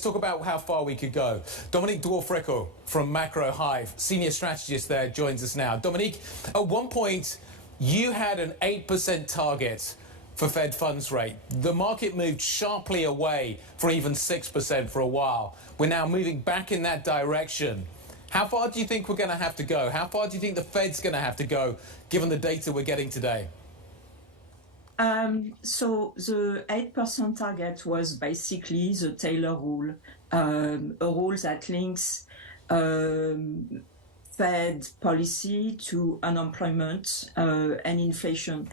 let's talk about how far we could go. Dominique Dwor-Frecaut from Macro Hive, senior strategist there, joins us now. Dominique, at one point, you had an 8% target for Fed funds rate. The market moved sharply away for even 6% for a while. We're now moving back in that direction. How far do you think we're going to have to go? How far do you think the Fed's going to have to go, given the data we're getting today? So the 8% target was basically the Taylor rule, a rule that links Fed policy to unemployment and inflation.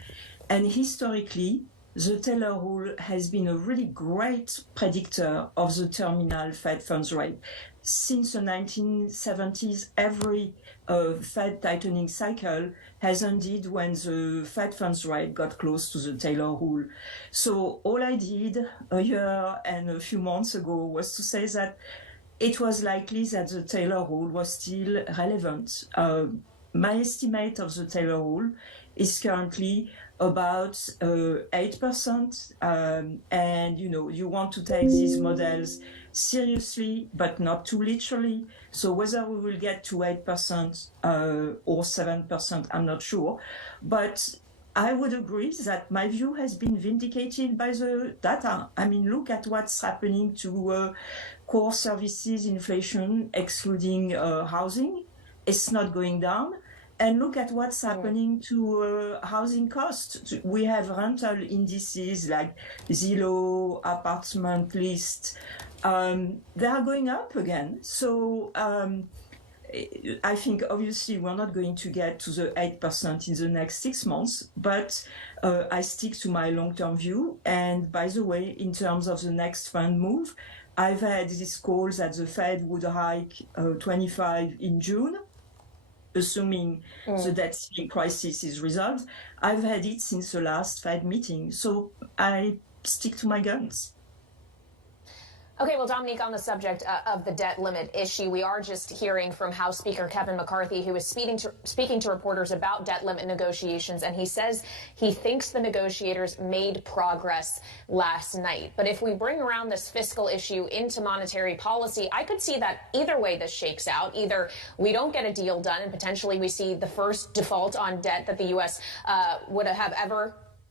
And historically, the Taylor rule has been a really great predictor of the terminal Fed funds rate. Since the 1970s, every Fed tightening cycle has ended when the Fed funds rate got close to the Taylor rule. So all I did a year and a few months ago was to say that it was likely that the Taylor rule was still relevant. My estimate of the Taylor rule is currently about 8%. And, you want to take these models seriously, but not too literally. So whether we will get to 8% or 7%, I'm not sure. But I would agree that my view has been vindicated by the data. I mean, look at what's happening to core services inflation, excluding housing. It's not going down. And look at what's happening to housing costs. We have rental indices like Zillow, apartment list. They are going up again. So I think obviously we're not going to get to the 8% in the next 6 months, but I stick to my long-term view. And by the way, in terms of the next fund move, I've had these calls that the Fed would hike 25 in June, assuming the debt ceiling crisis is resolved. I've had it since the last Fed meeting, so I stick to my guns. Okay, well, Dominique, on the subject of the debt limit issue, we are just hearing from House Speaker Kevin McCarthy, who is speaking to reporters about debt limit negotiations, and he says he thinks the negotiators made progress last night. But if we bring around this fiscal issue into monetary policy, I could see that either way this shakes out. Either we don't get a deal done and potentially we see the first default on debt that the U.S. would have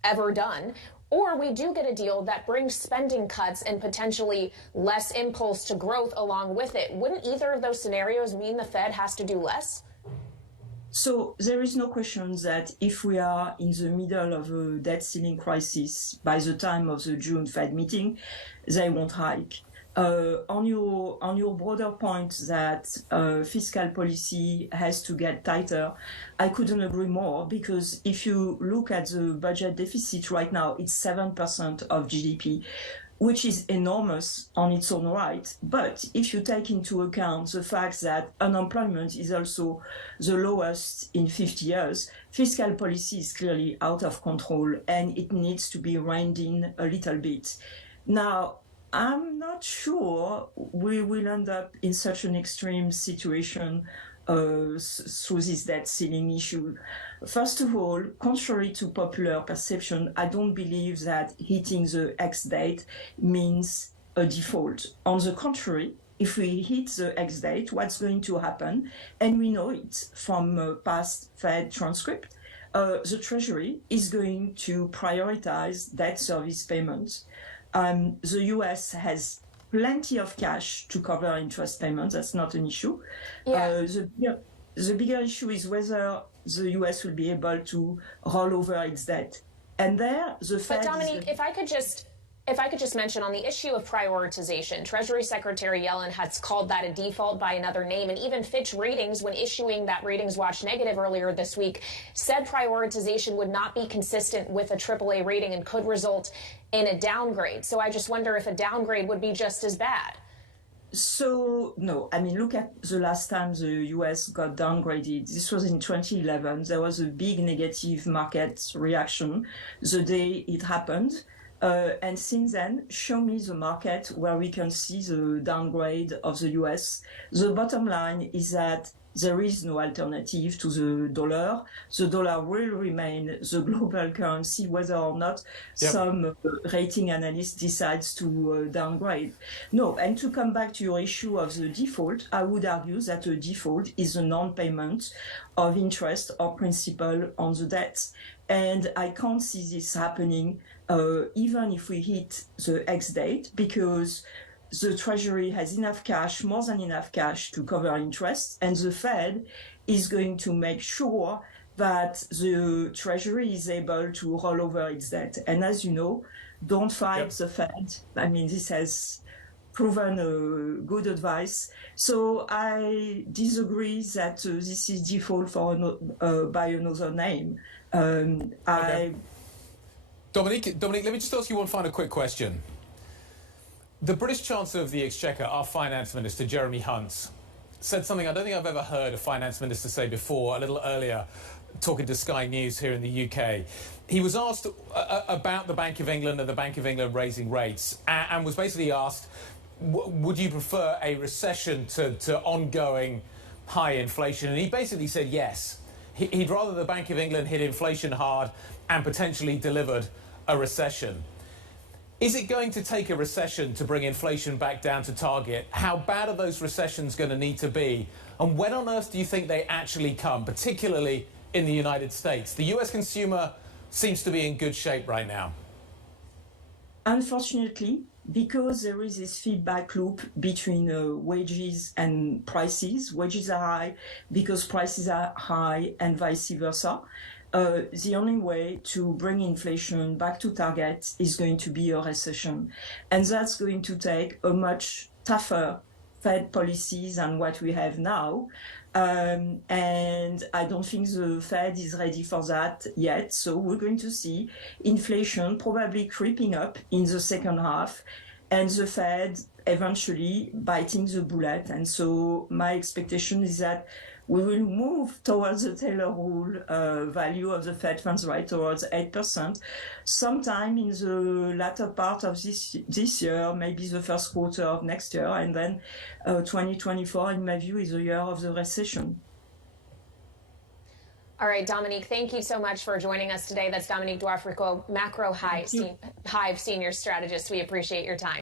ever done, or we do get a deal that brings spending cuts and potentially less impulse to growth along with it. Wouldn't either of those scenarios mean the Fed has to do less? So there is no question that if we are in the middle of a debt ceiling crisis by the time of the June Fed meeting, they won't hike. On your broader point that fiscal policy has to get tighter, I couldn't agree more, because if you look at the budget deficit right now, it's 7% of GDP, which is enormous on its own right. But if you take into account the fact that unemployment is also the lowest in 50 years, fiscal policy is clearly out of control and it needs to be reined in a little bit. Now, I'm not sure we will end up in such an extreme situation through this debt ceiling issue. First of all, contrary to popular perception, I don't believe that hitting the X date means a default. On the contrary, if we hit the X date, what's going to happen, and we know it from past Fed transcript, the Treasury is going to prioritize debt service payments. The US has plenty of cash to cover interest payments. That's not an issue. Yeah. The bigger issue is whether the US will be able to roll over its debt. And there, the Fed... But Dominique, if I could just mention on the issue of prioritization, Treasury Secretary Yellen has called that a default by another name. And even Fitch Ratings, when issuing that Ratings Watch negative earlier this week, said prioritization would not be consistent with a AAA rating and could result in a downgrade. So I just wonder if a downgrade would be just as bad. So, no, I mean, look at the last time the US got downgraded. This was in 2011. There was a big negative market reaction the day it happened. And since then, show me the market where we can see the downgrade of the US. The bottom line is that there is no alternative to the dollar. The dollar will remain the global currency, whether or not some rating analyst decides to downgrade. No, and to come back to your issue of the default, I would argue that a default is a non-payment of interest or principal on the debt. And I can't see this happening even if we hit the X date, because the Treasury has enough cash, more than enough cash to cover interest, and the Fed is going to make sure that the Treasury is able to roll over its debt. And as you know, don't fight the Fed. I mean, this has proven good advice. So I disagree that this is default for by another name. Dominique, let me just ask you one final quick question. The British Chancellor of the Exchequer, our Finance Minister, Jeremy Hunt, said something I don't think I've ever heard a Finance Minister say before, a little earlier, talking to Sky News here in the UK. He was asked about the Bank of England and the Bank of England raising rates, and was basically asked, would you prefer a recession to ongoing high inflation? And he basically said yes. He'd rather the Bank of England hit inflation hard and potentially delivered a recession. Is it going to take a recession to bring inflation back down to target? How bad are those recessions going to need to be? And when on earth do you think they actually come, particularly in the United States? The US consumer seems to be in good shape right now. Unfortunately, because there is this feedback loop between wages and prices. Wages are high because prices are high, and vice versa. The only way to bring inflation back to target is going to be a recession. And that's going to take a much tougher Fed policy than what we have now. And I don't think the Fed is ready for that yet. So we're going to see inflation probably creeping up in the second half, and the Fed eventually biting the bullet. And so my expectation is that we will move towards the Taylor rule value of the Fed funds rate towards 8% sometime in the latter part of this year, maybe the first quarter of next year. And then 2024, in my view, is the year of the recession. All right, Dominique, thank you so much for joining us today. That's Dominique Dwor-Frecaut, Macro Hive Senior Strategist. We appreciate your time.